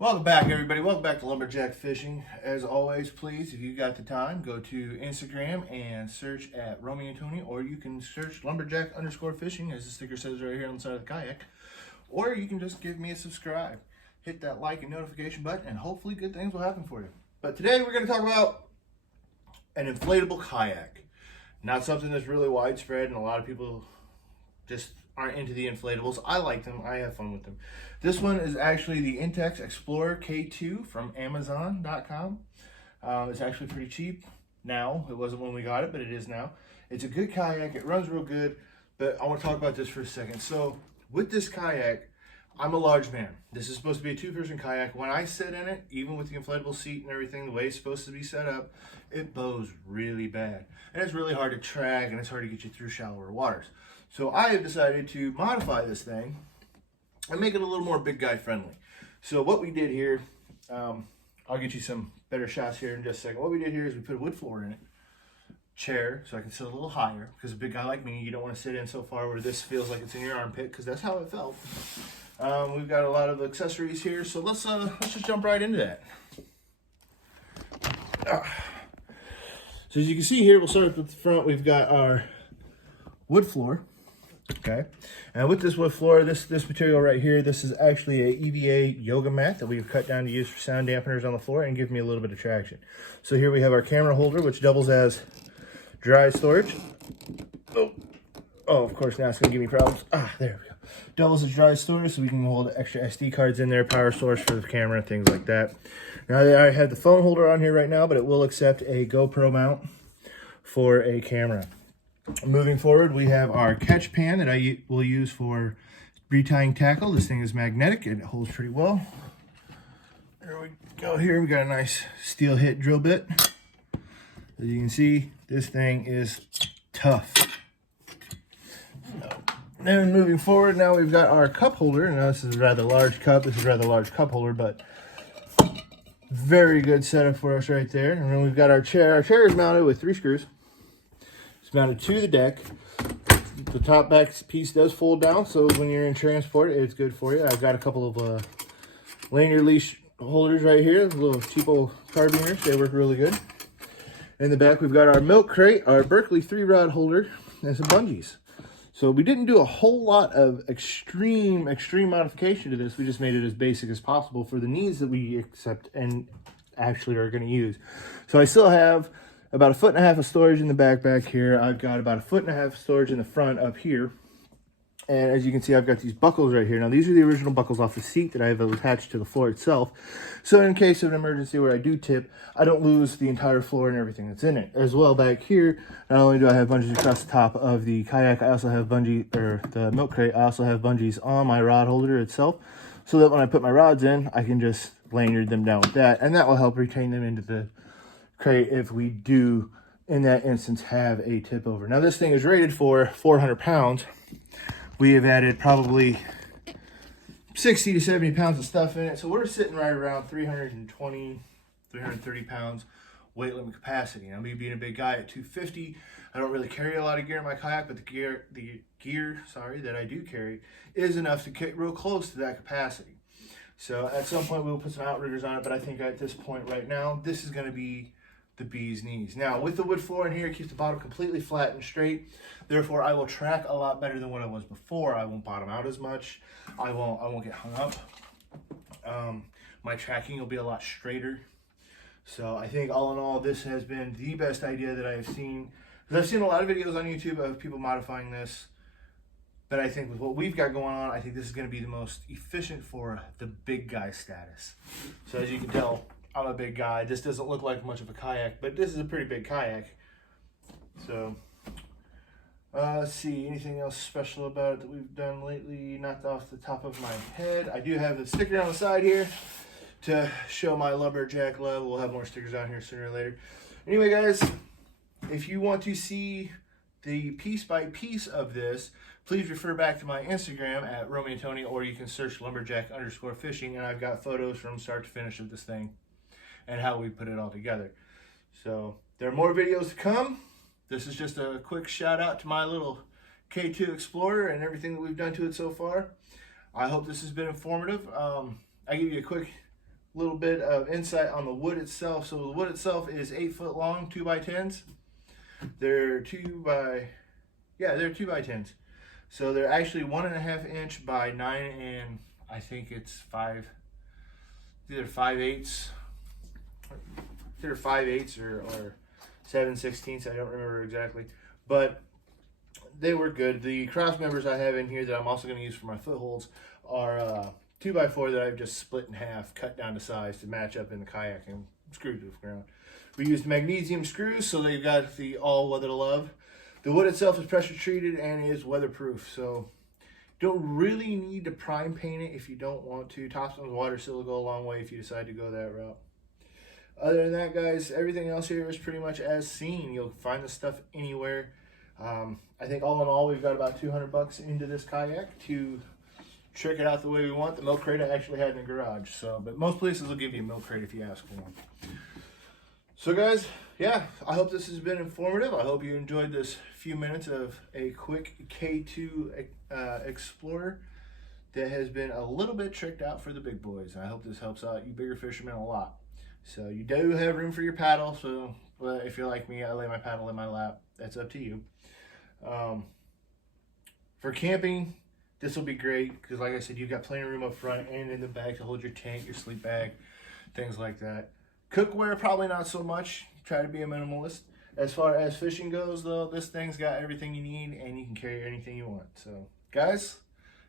Welcome back, everybody. Welcome back to Lumberjack Fishing. As always, please, if you got the time, go to Instagram and search at Romeo and Tony, or you can search lumberjack_fishing, as the sticker says right here on the side of the kayak. Or you can just give me a subscribe. Hit that like and notification button, and hopefully good things will happen for you. But today we're going to talk about an inflatable kayak. Not something that's really widespread, and a lot of people just aren't into the inflatables. I like them. I have fun with them. This one is actually the Intex Explorer K2 from Amazon.com. It's actually pretty cheap now. It wasn't when we got it, but it is now. It's a good kayak. It runs real good, but I want to talk about this for a second. So with this kayak, I'm a large man. This is supposed to be a two-person kayak. When I sit in it, even with the inflatable seat and everything, the way it's supposed to be set up, it bows really bad. And it's really hard to track, and it's hard to get you through shallower waters. So I have decided to modify this thing and make it a little more big guy friendly. So what we did here, I'll get you some better shots here in just a second. What we did here is we put a wood floor in it, chair, so I can sit a little higher, because a big guy like me, you don't want to sit in so far where this feels like it's in your armpit, because that's how it felt. We've got a lot of accessories here, so let's just jump right into that. So as you can see here, we'll start with the front. We've got our wood floor. Okay, and with this wood floor, this material right here, this is actually a EVA yoga mat that we've cut down to use for sound dampeners on the floor and give me a little bit of traction. So here we have our camera holder, which doubles as dry storage. Oh, of course, now it's gonna give me problems. There we go. Doubles as dry storage, so we can hold extra SD cards in there, power source for the camera, things like that. Now I have the phone holder on here right now, but it will accept a GoPro mount for a camera. Moving forward, we have our catch pan that I will use for retying tackle. This thing is magnetic and it holds pretty well. There we go. Here we got a nice steel hit drill bit. As you can see, this thing is tough. Then moving forward, now we've got our cup holder. Now this is a rather large cup. This is a rather large cup holder, but very good setup for us right there. And then we've got our chair. Our chair is mounted with 3 screws. It's mounted to the deck. The top back piece does fold down, so when you're in transport, it's good for you. I've got a couple of lanyard leash holders right here, little cheapo carabiners. They work really good. In the back, we've got our milk crate, our Berkeley 3-rod holder, and some bungees. So we didn't do a whole lot of extreme modification to this. We just made it as basic as possible for the needs that we accept and actually are going to use. So I still have about 1.5 feet of storage in the back here. I've got about 1.5 feet of storage in the front up here. And as you can see, I've got these buckles right here. Now, these are the original buckles off the seat that I've attached to the floor itself. So in case of an emergency where I do tip, I don't lose the entire floor and everything that's in it. As well, back here, not only do I have bungees across the top of the kayak, I also have the milk crate. I also have bungees on my rod holder itself, so that when I put my rods in, I can just lanyard them down with that. And that will help retain them into the crate if we do, in that instance, have a tip over. Now, this thing is rated for 400 pounds. We have added probably 60 to 70 pounds of stuff in it. So we're sitting right around 320, 330 pounds weight limit capacity. Now, me being a big guy at 250, I don't really carry a lot of gear in my kayak, but the gear that I do carry is enough to get real close to that capacity. So at some point we'll put some outriggers on it, but I think at this point right now, this is going to be the bee's knees. Now, with the wood floor in here, it keeps the bottom completely flat and straight. Therefore, I will track a lot better than what I was before. I won't bottom out as much. I won't get hung up. My tracking will be a lot straighter. So I think all in all, this has been the best idea that I have seen. Because I've seen a lot of videos on YouTube of people modifying this. But I think with what we've got going on, I think this is going to be the most efficient for the big guy status. So as you can tell, I'm a big guy. This doesn't look like much of a kayak, but this is a pretty big kayak. So, let's see, anything else special about it that we've done lately? Not off the top of my head. I do have the sticker on the side here to show my lumberjack love. We'll have more stickers on here sooner or later. Anyway, guys, if you want to see the piece by piece of this, please refer back to my Instagram at Romeo and Tony, or you can search lumberjack_fishing, and I've got photos from start to finish of this thing and how we put it all together. So there are more videos to come. This is just a quick shout out to my little K2 Explorer and everything that we've done to it so far. I hope this has been informative. I give you a quick little bit of insight on the wood itself. So the wood itself is 8 foot long, 2x10s. They're 2x10s. So they're actually 1.5 inch by 9 and I think it's 5, either 5/8, either 5/8 or 7/16. I don't remember exactly, but they were good. The cross members I have in here that I'm also going to use for my footholds are 2x4 that I've just split in half, cut down to size to match up in the kayak and screwed to the ground. We used magnesium screws, so they've got the all weather to love. The wood itself is pressure treated and is weatherproof, so don't really need to prime paint it if you don't want to. Topsoil water seal will go a long way if you decide to go that route. Other than that, guys, everything else here is pretty much as seen. You'll find this stuff anywhere. I think all in all, we've got about 200 bucks into this kayak to trick it out the way we want. The milk crate I actually had in the garage, so but most places will give you a milk crate if you ask for one. So guys, yeah, I hope this has been informative. I hope you enjoyed this few minutes of a quick K2 Explorer that has been a little bit tricked out for the big boys. I hope this helps out you bigger fishermen a lot. So you do have room for your paddle, so but if you're like me, I lay my paddle in my lap. That's up to you. For camping, this will be great because like I said, you've got plenty of room up front and in the back to hold your tent, your sleep bag, things like that. Cookware, probably not so much. Try to be a minimalist. As far as fishing goes, though, this thing's got everything you need and you can carry anything you want. So, guys,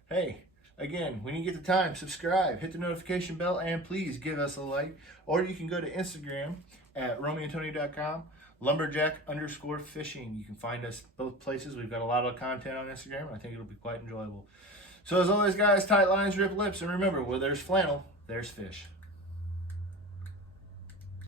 hey, again, when you get the time, subscribe, hit the notification bell, and please give us a like. Or you can go to Instagram at romieantonio.com, lumberjack_fishing. You can find us both places. We've got a lot of content on Instagram, and I think it'll be quite enjoyable. So, as always, guys, tight lines, rip lips, and remember, where there's flannel, there's fish.